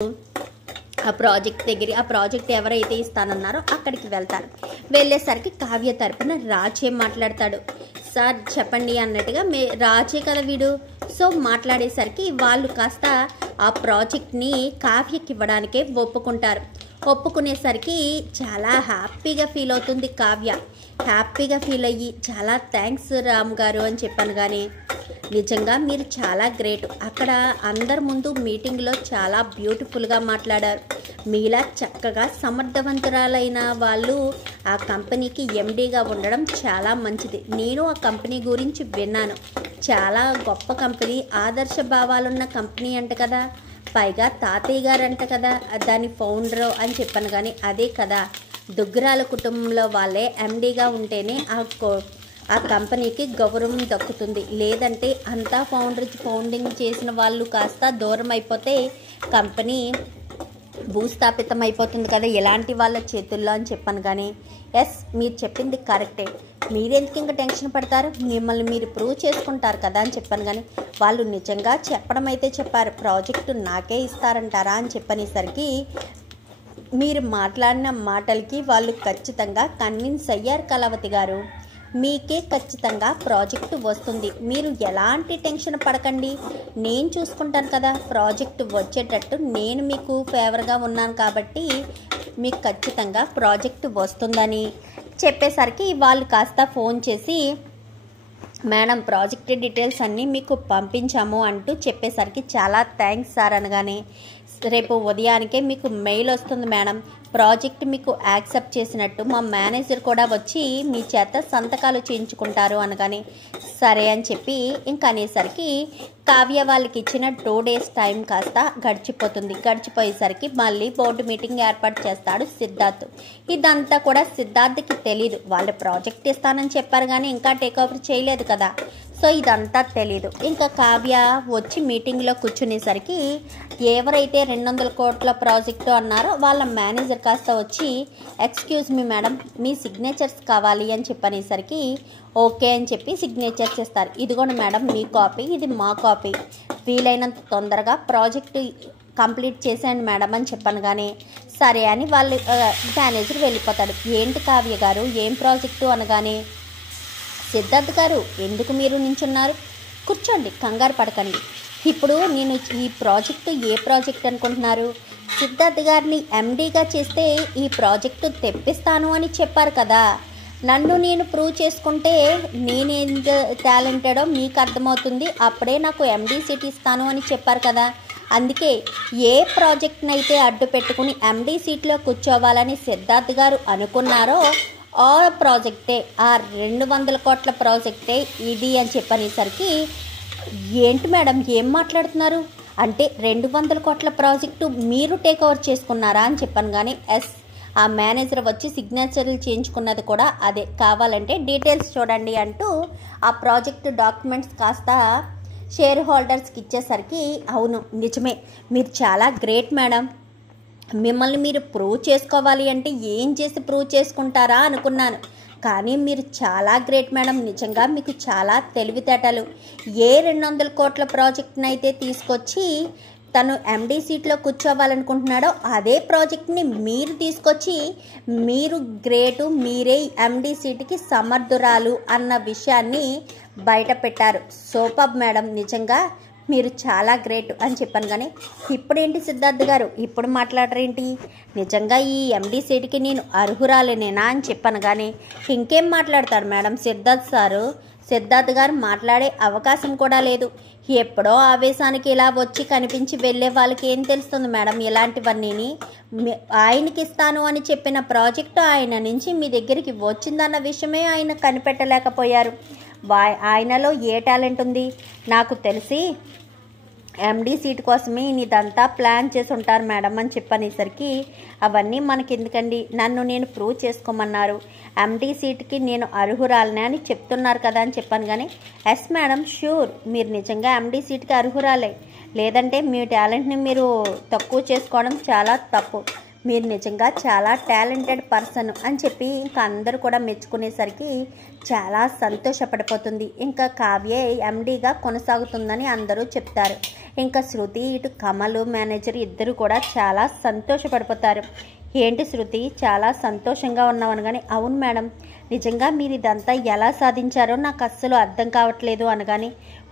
ఆ ప్రాజెక్ట్ ఎవరైతే ఇస్తానన్నారో అక్కడికి వెళ్తారు. వెళ్ళేసరికి కావ్య తరపున రాజే మాట్లాడతాడు. సార్ చెప్పండి అన్నట్టుగా రాజే కదా వీడు. సో మాట్లాడేసరికి వాళ్ళు కాస్త ఆ ప్రాజెక్ట్ని కావ్యకి ఇవ్వడానికే ఒప్పుకుంటారు. ఒప్పుకునేసరికి చాలా హ్యాపీగా ఫీల్ అవుతుంది కావ్య. హ్యాపీగా ఫీల్ అయ్యి చాలా థ్యాంక్స్ రామ్ గారు అని చెప్పాను. కానీ నిజంగా మీరు చాలా గ్రేట్. అక్కడ అందరి ముందు మీటింగ్లో చాలా బ్యూటిఫుల్గా మాట్లాడారు. మీలా చక్కగా సమర్థవంతురాలైన వాళ్ళు ఆ కంపెనీకి ఎండీగా ఉండడం చాలా మంచిది. నేను ఆ కంపెనీ గురించి విన్నాను. చాలా గొప్ప కంపెనీ, ఆదర్శ భావాలున్న కంపెనీ అంట కదా. పైగా తాతయ్య గారు అంట కదా దాని ఫౌండరు అని చెప్పాను. కానీ అదే కదా, దుగ్గరాల కుటుంబంలో వాళ్ళే ఎండీగా ఉంటేనే ఆ కంపెనీకి గౌరవం దక్కుతుంది. లేదంటే అంతా ఫౌండింగ్ చేసిన వాళ్ళు కాస్త దూరం అయిపోతే కంపెనీ భూస్థాపితం అయిపోతుంది కదా ఎలాంటి వాళ్ళ చేతుల్లో అని చెప్పాను. కానీ ఎస్, మీరు చెప్పింది కరెక్టే. మీరెందుకు ఇంకా టెన్షన్ పడతారు, మిమ్మల్ని మీరు ప్రూవ్ చేసుకుంటారు కదా అని చెప్పాను. కానీ వాళ్ళు నిజంగా చెప్పడం అయితే చెప్పారు, ప్రాజెక్టు నాకే ఇస్తారంటారా అని చెప్పనేసరికి మీరు మాట్లాడిన మాటలకి వాళ్ళు ఖచ్చితంగా కన్విన్స్ అయ్యారు కళావతి గారు. మీకే ఖచ్చితంగా ప్రాజెక్టు వస్తుంది. మీరు ఎలాంటి టెన్షన్ పడకండి, నేను చూసుకుంటాను కదా. ప్రాజెక్టు వచ్చేటట్టు నేను మీకు ఫేవర్గా ఉన్నాను కాబట్టి మీకు ఖచ్చితంగా ప్రాజెక్టు వస్తుందని చెప్పేసరికి వాళ్ళు కాస్త ఫోన్ చేసి మేడం ప్రాజెక్ట్ డీటెయిల్స్ అన్నీ మీకు పంపించాము అంటూ చెప్పేసరికి చాలా థ్యాంక్స్ సార్ అనగానే రేపు ఉదయానికే మీకు మెయిల్ వస్తుంది మేడం, ప్రాజెక్ట్ మీకు యాక్సెప్ట్ చేసినట్టు మా మేనేజర్ కూడా వచ్చి మీ చేత సంతకాలు చేయించుకుంటారు అనగానే సరే అని చెప్పి ఇంకా అనేసరికి కావ్య వాళ్ళకి ఇచ్చిన 2 days టైం కాస్త గడిచిపోతుంది. గడిచిపోయేసరికి మళ్ళీ బోర్డు మీటింగ్ ఏర్పాటు చేస్తాడు సిద్ధార్థ్. ఇదంతా కూడా సిద్ధార్థ్కి తెలీదు. వాళ్ళు ప్రాజెక్ట్ ఇస్తానని చెప్పారు కానీ ఇంకా టేక్ ఓవర్ చేయలేదు కదా. సో ఇదంతా తెలీదు. ఇంకా కావ్య వచ్చి మీటింగ్లో కూర్చునేసరికి ఎవరైతే 200 కోట్ల ప్రాజెక్టు అన్నారో వాళ్ళ మేనేజర్ కాస్త వచ్చి ఎక్స్క్యూజ్ మీ మేడం, మీ సిగ్నేచర్స్ కావాలి అని చెప్పనేసరికి ఓకే అని చెప్పి సిగ్నేచర్స్ ఇస్తారు. ఇదిగోండి మేడం మీ కాపీ, ఇది మా కాపీ, వీలైనంత తొందరగా ప్రాజెక్టు కంప్లీట్ చేసేయండి మేడం అని చెప్పాను. కానీ సరే అని వాళ్ళు మేనేజర్ వెళ్ళిపోతాడు. ఏంటి కావ్య గారు ఏం ప్రాజెక్టు అనగానే సిద్ధార్థ్ గారు ఎందుకు మీరు నించున్నారు, కూర్చోండి, కంగారు పడకండి. ఇప్పుడు నేను ఈ ప్రాజెక్టు ఏ ప్రాజెక్ట్ అనుకుంటున్నారు, సిద్ధార్థ్ గారిని ఎండీగా చేస్తే ఈ ప్రాజెక్టు తెప్పిస్తాను అని చెప్పారు కదా. నన్ను నేను ప్రూవ్ చేసుకుంటే నేనేంత టాలెంటెడో మీకు అర్థమవుతుంది. అప్పుడే నాకు ఎండీ సీట్ ఇస్తాను అని చెప్పారు కదా. అందుకే ఏ ప్రాజెక్ట్నైతే అడ్డు పెట్టుకుని ఎండీ సీట్లో కూర్చోవాలని సిద్ధార్థ్ గారు అనుకున్నారో ఆ ప్రాజెక్టే, ఆ 200 కోట్ల ప్రాజెక్టే ఇది అని చెప్పనేసరికి ఏంటి మేడం ఏం మాట్లాడుతున్నారు అంటే 200 కోట్ల ప్రాజెక్టు మీరు టేక్ ఓవర్ చేసుకున్నారా అని చెప్పాను. కానీ ఎస్, ఆ మేనేజర్ వచ్చి సిగ్నేచర్లు చేయించుకున్నది కూడా అదే, కావాలంటే డీటెయిల్స్ చూడండి అంటూ ఆ ప్రాజెక్టు డాక్యుమెంట్స్ కాస్త షేర్ హోల్డర్స్కి ఇచ్చేసరికి అవును నిజమే, మీరు చాలా గ్రేట్ మేడం, మిమ్మల్ని మీరు ప్రూవ్ చేసుకోవాలి అంటే ఏం చేసి ప్రూవ్ చేసుకుంటారా అనుకున్నాను. కానీ మీరు చాలా గ్రేట్ మేడం, నిజంగా మీకు చాలా తెలివితేటలు. ఏ 200 కోట్ల ప్రాజెక్ట్నైతే తీసుకొచ్చి తను ఎండీ సీట్లో కూర్చోవాలనుకుంటున్నాడో అదే ప్రాజెక్ట్ని మీరు తీసుకొచ్చి మీరు గ్రేటు, మీరే ఎండీ సీట్కి సమర్థురాలు అన్న విషయాన్ని బయట పెట్టారు. సూపర్ మేడం, నిజంగా మీరు చాలా గ్రేట్ అని చెప్పాను. కానీ ఇప్పుడేంటి సిద్ధార్థ్ గారు ఇప్పుడు మాట్లాడరేంటి, నిజంగా ఈ ఎండీ సీట్కి నేను అర్హురాలేనేనా అని చెప్పాను. కానీ ఇంకేం మాట్లాడతారు మేడం సిద్ధార్థ్ సారు, సిద్ధార్థ్ గారు మాట్లాడే అవకాశం కూడా లేదు. ఎప్పుడో ఆవేశానికి ఇలా వచ్చి కనిపించి వెళ్ళే వాళ్ళకి ఏం తెలుస్తుంది మేడం ఇలాంటివన్నీని. ఆయనకి ఇస్తాను అని చెప్పిన ప్రాజెక్టు ఆయన నుంచి మీ దగ్గరికి వచ్చిందన్న విషయమే ఆయన కనిపెట్టలేకపోయారు. ఆయనలో ఏ టాలెంట్ ఉంది, నాకు తెలిసి ఎండీ సీట్ కోసమే ఇదంతా ప్లాన్ చేసి ఉంటారు మేడం అని చెప్పనేసరికి అవన్నీ మనకి ఎందుకండి, నన్ను నేను ప్రూవ్ చేసుకోమన్నారు, ఎండీ సీట్కి నేను అర్హురాలనే అని చెప్తున్నారు కదా అని చెప్పాను. కానీ ఎస్ మేడం షూర్, మీరు నిజంగా ఎండీ సీట్కి అర్హురాలే, లేదంటే మీ టాలెంట్ని మీరు తక్కువ చేసుకోవడం చాలా తప్పు. మీరు నిజంగా చాలా టాలెంటెడ్ పర్సన్ అని చెప్పి ఇంకా అందరూ కూడా మెచ్చుకునేసరికి చాలా సంతోషపడిపోతుంది. ఇంకా కావ్య ఎండీగా కొనసాగుతుందని అందరూ చెప్తారు. ఇంకా శృతి ఇటు కమలు మేనేజర్ ఇద్దరు కూడా చాలా సంతోషపడిపోతారు. ఏంటి శృతి చాలా సంతోషంగా ఉన్నావు అనగానే, అవును మేడం, నిజంగా మీరు ఇదంతా ఎలా సాధించారో నాకు అస్సలు అర్థం కావట్లేదు అనగానే,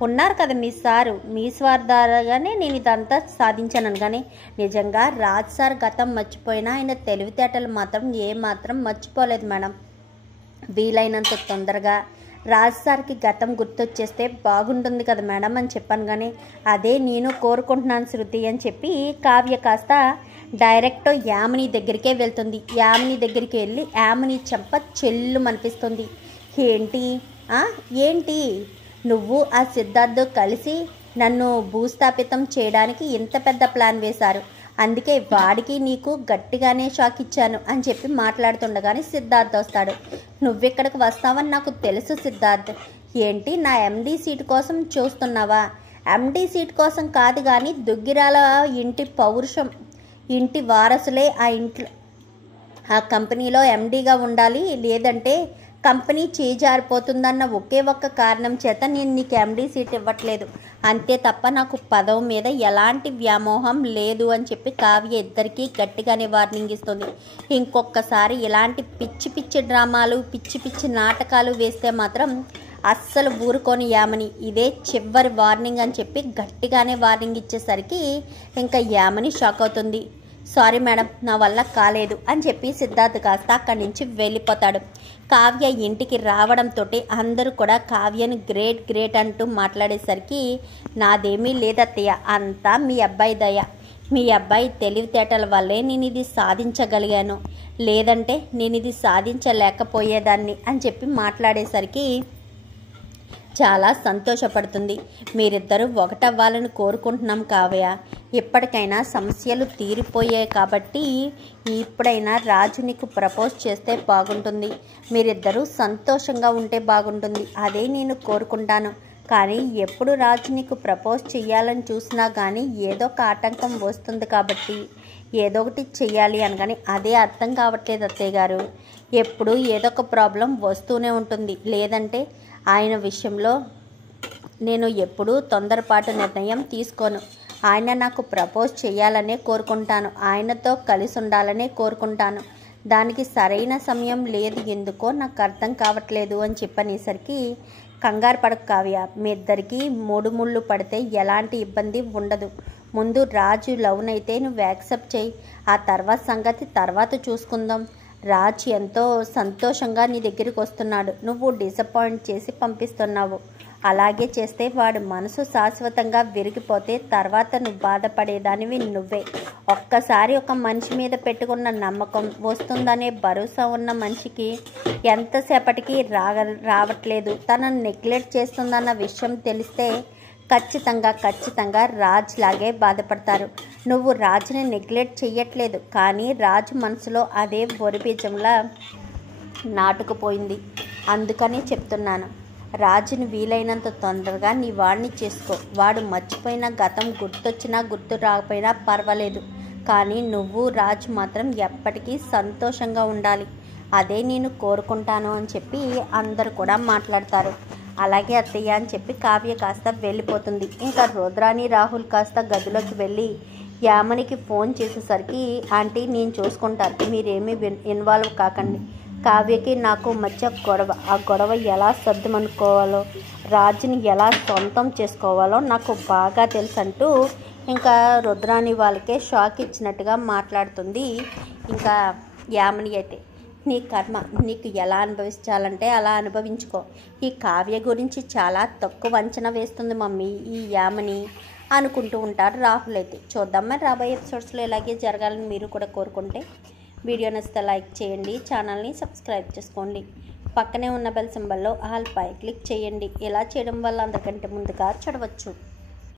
ఉన్నారు కదా మీ సారు, మీ ద్వారాగానే నేను ఇదంతా సాధించాను అనగానే, నిజంగా రాజ్ సార్ గతం మర్చిపోయినా ఆయన తెలివితేటలు మాత్రం ఏమాత్రం మర్చిపోలేదు మేడం. వీలైనంత తొందరగా రాజ్ సార్కి గతం గుర్తొచ్చేస్తే బాగుంటుంది కదా మేడం అని చెప్పాను. కానీ అదే నేను కోరుకుంటున్నాను శృతి అని చెప్పి కావ్య కాస్త డైరెక్ట్ యామిని దగ్గరికే వెళ్తుంది. యామిని దగ్గరికి వెళ్ళి యామిని చెంప చెల్లు మనిపిస్తుంది. ఏంటి నువ్వు ఆ సిద్ధార్థ్ కలిసి నన్ను భూస్థాపితం చేయడానికి ఇంత పెద్ద ప్లాన్ వేశారు, అందుకే వాడికి నీకు గట్టిగానే షాక్ ఇచ్చాను అని చెప్పి మాట్లాడుతుండగానే సిద్ధార్థ్ వస్తాడు. నువ్వెక్కడికి వస్తావని నాకు తెలుసు సిద్ధార్థ్. ఏంటి నా ఎండీ సీట్ కోసం చూస్తున్నావా? ఎండీ సీట్ కోసం కాదు కానీ దుగ్గిరాల ఇంటి పౌరుషం, ఇంటి వారసులే ఆ కంపెనీలో ఎండీగా ఉండాలి, లేదంటే కంపెనీ చేజారిపోతుందన్న ఒకే ఒక్క కారణం చేత నేను నీకు ఎండీ సీట్ ఇవ్వట్లేదు, అంతే తప్ప నాకు పదవి మీద ఎలాంటి వ్యామోహం లేదు అని చెప్పి కావ్య ఇద్దరికీ గట్టిగానే వార్నింగ్ ఇస్తుంది. ఇంకొకసారి ఇలాంటి పిచ్చి పిచ్చి డ్రామాలు పిచ్చి పిచ్చి నాటకాలు వేస్తే మాత్రం అస్సలు ఊరుకొని యామని, ఇదే చివరి వార్నింగ్ అని చెప్పి గట్టిగానే వార్నింగ్ ఇచ్చేసరికి ఇంకా యామని షాక్ అవుతుంది. సారీ మేడం, నా వల్ల కాలేదు అని చెప్పి సిద్ధార్థ్ కాస్త అక్కడి నుంచి వెళ్ళిపోతాడు. కావ్య ఇంటికి రావడంతో అందరూ కూడా కావ్యను గ్రేట్ గ్రేట్ అంటూ మాట్లాడేసరికి, నాదేమీ లేదత్తయ్య, అంతా మీ అబ్బాయి దయ, మీ అబ్బాయి తెలివితేటల వల్లే నేను ఇది సాధించగలిగాను, లేదంటే నేను ఇది సాధించలేకపోయేదాన్ని అని చెప్పి మాట్లాడేసరికి చాలా సంతోషపడుతుంది. మీరిద్దరూ ఒకటవ్వాలని కోరుకుంటున్నాం కావ్య, ఇప్పటికైనా సమస్యలు తీరిపోయాయి కాబట్టి ఇప్పుడైనా రాజు నీకు ప్రపోజ్ చేస్తే బాగుంటుంది, మీరిద్దరూ సంతోషంగా ఉంటే బాగుంటుంది, అదే నేను కోరుకుంటాను. కానీ ఎప్పుడు రాజు నీకు ప్రపోజ్ చెయ్యాలని చూసినా కానీ ఏదో ఒక ఆటంకం వస్తుంది కాబట్టి ఏదో ఒకటి చెయ్యాలి అనగానే, అదే అర్థం కావట్లేదు అత్తయ్య గారు, ఎప్పుడు ఏదో ఒక ప్రాబ్లం వస్తూనే ఉంటుంది, లేదంటే ఆయన విషయంలో నేను ఎప్పుడూ తొందరపాటు నిర్ణయం తీసుకోను, ఆయన నాకు ప్రపోజ్ చేయాలనే కోరుకుంటాను, ఆయనతో కలిసి ఉండాలనే కోరుకుంటాను, దానికి సరైన సమయం లేదు, ఎందుకో నాకు అర్థం కావట్లేదు అని చెప్పనేసరికి, కంగారు పడకు కావ్య, మీ ఇద్దరికి మూడు ముళ్ళు పడితే ఎలాంటి ఇబ్బంది ఉండదు, ముందు రాజు లవ్నైతే నువ్వు యాక్సెప్ట్ చేయి, ఆ తర్వాత సంగతి తర్వాత చూసుకుందాం, రాజ్ ఎంతో సంతోషంగా నీ దగ్గరికి వస్తున్నాడు, నువ్వు డిసప్పాయింట్ చేసి పంపిస్తున్నావు, అలాగే చేస్తే వాడు మనసు శాశ్వతంగా విరిగిపోతే తర్వాత నువ్వు బాధపడేదానివి నువ్వే. ఒక్కసారి ఒక మనిషి మీద పెట్టుకున్న నమ్మకం వస్తుందనే భరోసా ఉన్న మనిషికి ఎంతసేపటికి రావట్లేదు, తనను నెగ్లెక్ట్ చేస్తుందన్న విషయం తెలిస్తే ఖచ్చితంగా రాజ్ లాగే బాధపడతారు. నువ్వు రాజుని నెగ్లెక్ట్ చెయ్యట్లేదు, కానీ రాజు మనసులో అదే బొరిబీజంలా నాటుకుపోయింది. అందుకనే చెప్తున్నాను, రాజుని వీలైనంత తొందరగా నీ వాడిని చేసుకో, వాడు మర్చిపోయిన గతం గుర్తొచ్చినా గుర్తు రాకపోయినా పర్వాలేదు, కానీ నువ్వు రాజు మాత్రం ఎప్పటికీ సంతోషంగా ఉండాలి, అదే నేను కోరుకుంటాను అని చెప్పి అందరు కూడా మాట్లాడతారు. అలాగే అత్తయ్య అని చెప్పి కావ్య కాస్త వెళ్ళిపోతుంది. ఇంకా రుద్రాని రాహుల్ కాస్త గదిలోకి వెళ్ళి యామనికి ఫోన్ చేసేసరికి, ఆంటీ నేను చూసుకుంటాను, మీరేమీ ఇన్వాల్వ్ కాకండి, కావ్యకి నాకు మధ్య గొడవ, ఆ గొడవ ఎలా సర్దుమనుకోవాలో, రాజుని ఎలా సొంతం చేసుకోవాలో నాకు బాగా తెలుసు అంటూ ఇంకా రుద్రాని వాళ్ళకే షాక్ ఇచ్చినట్టుగా మాట్లాడుతుంది. ఇంకా యామని అయితే, నీ కర్మ నీకు ఎలా అనుభవించాలంటే అలా అనుభవించుకో, ఈ కావ్య గురించి చాలా తక్కువ అంచనా వేస్తుంది మమ్మీ ఈ యామని అనుకుంటూ ఉంటారు రాహుల్ అయితే. చూద్దాం మరి రాబోయే ఎపిసోడ్స్లో ఇలాగే జరగాలని మీరు కూడా కోరుకుంటే వీడియో నచ్చితే లైక్ చేయండి, ఛానల్ని సబ్స్క్రైబ్ చేసుకోండి, పక్కనే ఉన్న బెల్ సింబల్లో ఆల్ పై క్లిక్ చేయండి. ఇలా చేయడం వల్ల అందరికంటే ముందుగా చూడవచ్చు.